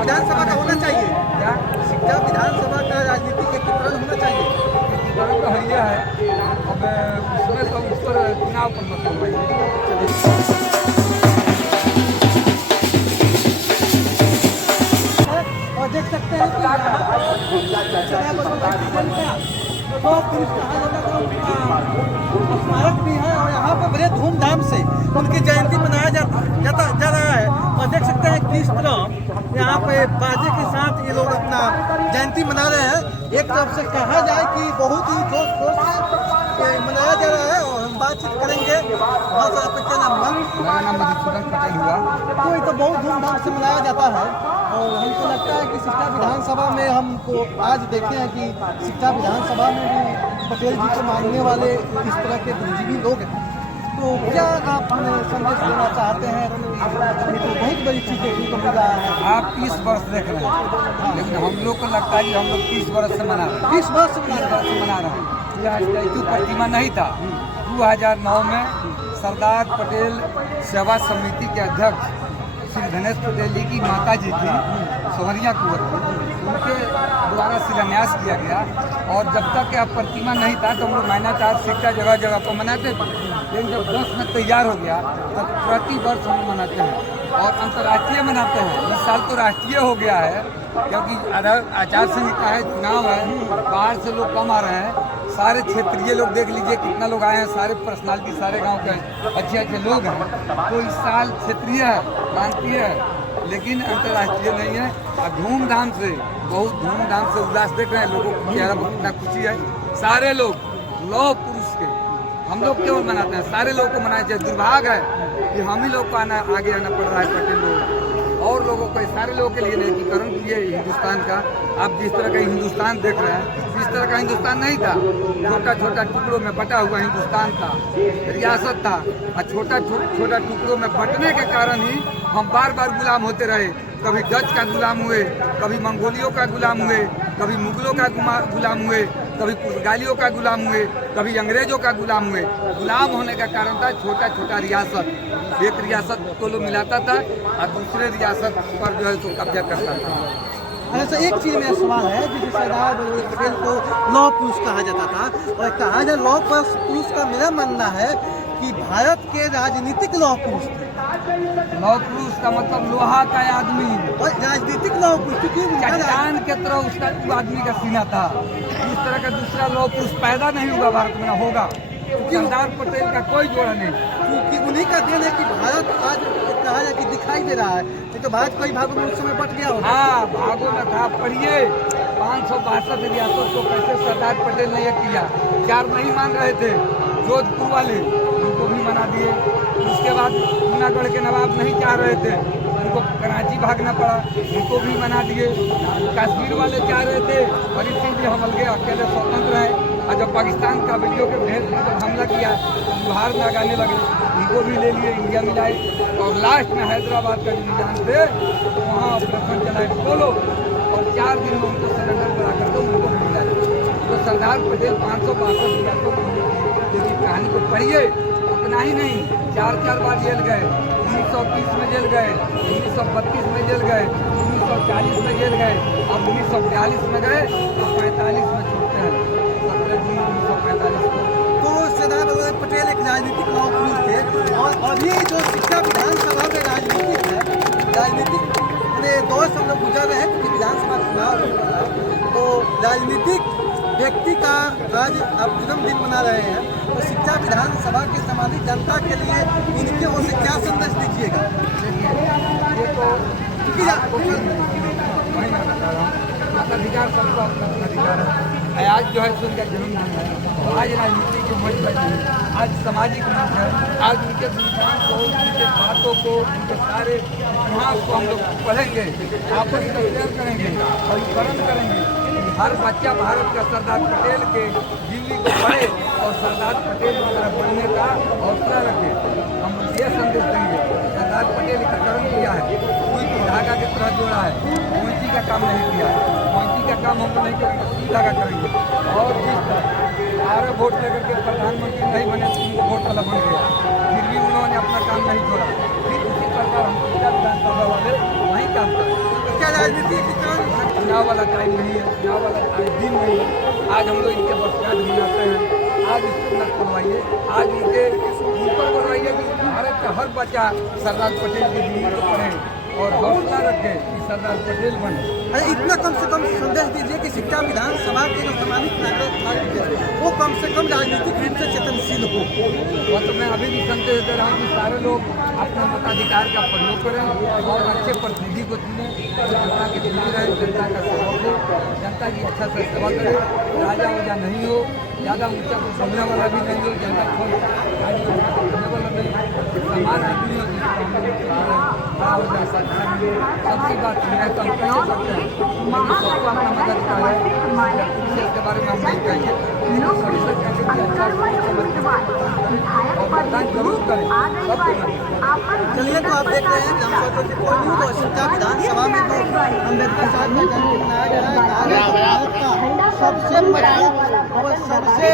विधानसभा का होना चाहिए क्या? शिक्षा विधानसभा का राजनीतिक एकीकरण होना चाहिए। एकीकरण तो है अब उसमें तो उस पर चुनाव पर मत करवाइए। और देख सकते हैं कि स्मारक भी है और यहाँ पे बड़े धूमधाम से उनकी जयंती मनाया जा रहा है। और देख सकते हैं किस तरह यहाँ पे बाजे के साथ ये लोग अपना जयंती मना रहे हैं। एक तरफ से कहा जाए कि बहुत ही जोश खरोश से मनाया जा रहा है और हम बातचीत करेंगे। बहुत सारा क्या नाम हुआ? मेरा नाम मधुसूदन पटेल हुआ। तो ये तो बहुत धूमधाम से मनाया जाता है और हमको लगता है कि शिक्षा विधानसभा में हमको आज देखे हैं कि शिक्षा विधानसभा में भी पटेल जी को मानने वाले इस तरह के बुद्धिजीवी लोग हैं। तो क्या आप संदेश देना चाहते हैं? तो बहुत बड़ी चीज़ देखने को मिल रहा है। आप 30 वर्ष देख रहे हैं, लेकिन हम लोग को लगता है कि हम लोग 30 वर्ष से मना रहे हैं। 20 वर्ष से मना रहे हैं। यह स्टैचू प्रतिमा नहीं था। 2009 में सरदार पटेल सेवा समिति के अध्यक्ष श्री गणेश पटेल जी की माता जी थी सोहरिया कुंवर, उनके द्वारा शिलान्यास किया गया। और जब तक यह प्रतिमा नहीं था तो हम लोग महीनाचार शिक्षा जगह जगह पर मनाते थे। लेकिन जब 10 में तैयार हो गया तब प्रति वर्ष हम मनाते हैं और अंतर्राष्ट्रीय मनाते हैं। इस साल तो राष्ट्रीय हो गया है क्योंकि आचार संहिता है, चुनाव है, बाहर से लोग कम आ रहे हैं। सारे क्षेत्रीय लोग देख लीजिए कितना लोग आए हैं, सारे पर्सनालिटी सारे गांव के अच्छे अच्छे लोग हैं। तो इस साल क्षेत्रीय है, प्रांतीय है, लेकिन अंतर्राष्ट्रीय नहीं है। और धूमधाम से, बहुत धूमधाम से उल्लास देख रहे हैं। लोगों को चेहरा पर कितना खुशी है। सारे लोग लौह पुरुष के हम लोग केवल मनाते हैं, सारे लोगों को मनाना चाहिए। दुर्भाग्य है कि हम ही लोग को आगे आना पड़ रहा है। पटेल लोग और लोगों को, सारे लोगों के लिए एकीकरण किए हिंदुस्तान का। आप जिस तरह का हिंदुस्तान देख रहे हैं, इस तरह का हिंदुस्तान नहीं था। छोटा छोटा टुकड़ों में बटा हुआ हिंदुस्तान था, रियासत था। और छोटा छोटा टुकड़ों में बटने के कारण ही हम बार बार गुलाम होते रहे। कभी डच का गुलाम हुए, कभी मंगोलियों का गुलाम हुए, कभी मुगलों का गुलाम हुए, कभी पुर्तगालियों का गुलाम हुए, कभी अंग्रेजों का गुलाम हुए। गुलाम होने का कारण था छोटा छोटा रियासत। एक रियासत को लोग मिलाता था और दूसरे रियासत पर जो है उसको कब्जा करता था। ऐसा एक चीज़ मेरा सवाल है, जिसे सरदार वल्लभ पटेल को लौह पुरुष कहा जाता था और कहा जाए लौह पुरुष का मेरा मानना है कि भारत के राजनीतिक लौह पुरुष थे। लौह पुरुष का मतलब लोहा का आदमी और राजनीतिक लौह पुरुष क्योंकि चट्टान के तरह उसका आदमी का सीना था। इस तरह का दूसरा लौह पुरुष पैदा नहीं हुआ भारत में, होगा। सरदार पटेल का कोई जोड़ा नहीं, क्योंकि उन्हीं का देन है कि भारत आज कहा जाए कि दिखाई दे रहा है। नहीं तो भारत कई भागों में उस समय बट गया होगा। हाँ, भागों में था। पढ़िए 562 रियासत को कैसे सरदार पटेल ने ये किया। 4 नहीं मान रहे थे, जोधपुर वाले उनको भी मना दिए। उसके बाद जूनागढ़ के नवाब नहीं चाह रहे थे, उनको कराची भागना पड़ा, उनको भी मना दिए। कश्मीर वाले चाह रहे थे, हरि सिंह जी हमल गए, अकेले स्वतंत्र हैं। और जब पाकिस्तान का वीडियो के भेज में जब हमला किया तो बिहार में लगाने लगे, उनको भी ले लिए, इंडिया मिलाए। और लास्ट में हैदराबाद का जो निजाम थे वहाँ ऑपरेशन चलाए बोलो और 4 दिन में उनको सरेंडर करा कर दो, उनको भी मिलाए। तो सरदार पटेल 562 रियासतों की कहानी को पढ़िए। उतना ही नहीं, 4 बार जेल गए। 1930 में जेल गए, 1932 में जेल गए, 1940 में जेल गए, अब 1942 में गए तो 45 में छूटते हैं। 17 जून 1945 को। तो सरदार वल्लभ पटेल एक राजनीतिक लौह पुरुष थे और अभी जो शिक्षा विधानसभा में राजनीतिक है, राजनीतिक दौर से हम लोग गुजर रहे हैं क्योंकि विधानसभा चुनाव हो रहा है। तो राजनीतिक व्यक्ति का आज आप जन्मदिन मना रहे हैं, तो शिक्षा विधानसभा के सामाजिक जनता के लिए इनके ओर से क्या संदेश दीजिएगा? अधिकार सबका अपना अधिकार है। आज जो है उनका जन्मदिन है, तो आज राजनीति के मंच पर नहीं, आज सामाजिक मंच है। आज उनके विचार को, उनके बातों को, उनके सारे इतिहास को हम लोग पढ़ेंगे, आपस में शेयर करेंगे, अनुकरण करेंगे। हर बच्चा भारत का सरदार पटेल के जीवनी को पढ़े और सरदार पटेल वगैरह पढ़ने का हौसला रखे। हम ये संदेश देंगे, सरदार पटेल का कर्म किया है, कोई धागा की तरह जोड़ा है, कोई का काम नहीं किया है। कोई का काम हम लोग नहीं करेंगे, सीधा का करेंगे। और जिस तरह सारे वोट लेकर के प्रधानमंत्री नहीं बने तो उनको वोट वाला बन गया, फिर भी उन्होंने अपना काम नहीं छोड़ा। फिर उसी प्रकार हम विधानसभा वाले वहीं काम करें। क्या राजनीति की चुनाव चुनाव वाला टाइम नहीं है, चुनाव वाला दिन नहीं है। आज हम लोग इनके वर्षगांठ मनाते हैं, आज इसको मत करवाइए, आज इनके ऊपर करवाइए कि भारत का हर बच्चा सरदार पटेल की नींव को पढ़े और हौसला रखे कि सरदार पटेल बने। अरे इतना कम से कम संदेश दीजिए कि शिक्षा विधानसभा के जो सम्मानित नागरिक हैं वो कम से कम राजनीतिक रूप से चेतनशील हो। वह तो मैं अभी भी संदेश दे रहा हूँ कि सारे लोग अपना मताधिकार का प्रयोग करें और अच्छे प्रतिनिधि को चुनें, जनता के बीच रहें, जनता का सेवक हो, जनता की अच्छा से सेवा करें, राजा वजा नहीं हो, ज़्यादा ऊंचा को बोलने वाला भी नहीं हो, ज़्यादा खोल बोलने वाला नहीं हो, समान आदमी हो जिसको बड़ा हो जाए सबकी बात सुने तो हम कैसे करते हैं, लेकिन सबको अपना मताधिकार है, इसके बारे में हम नहीं कहेंगे, लेकिन परिषद कैसे भी अच्छा और मतदान जरूर करें सबको। चलिए तो आप देख रहे हैं कि हम सोचते थे कोई नहीं तो शिक्षा विधानसभा में तो अम्बेडकर साहब का जन्मदिन मनाया जा रहा है, सबसे बड़ा और सबसे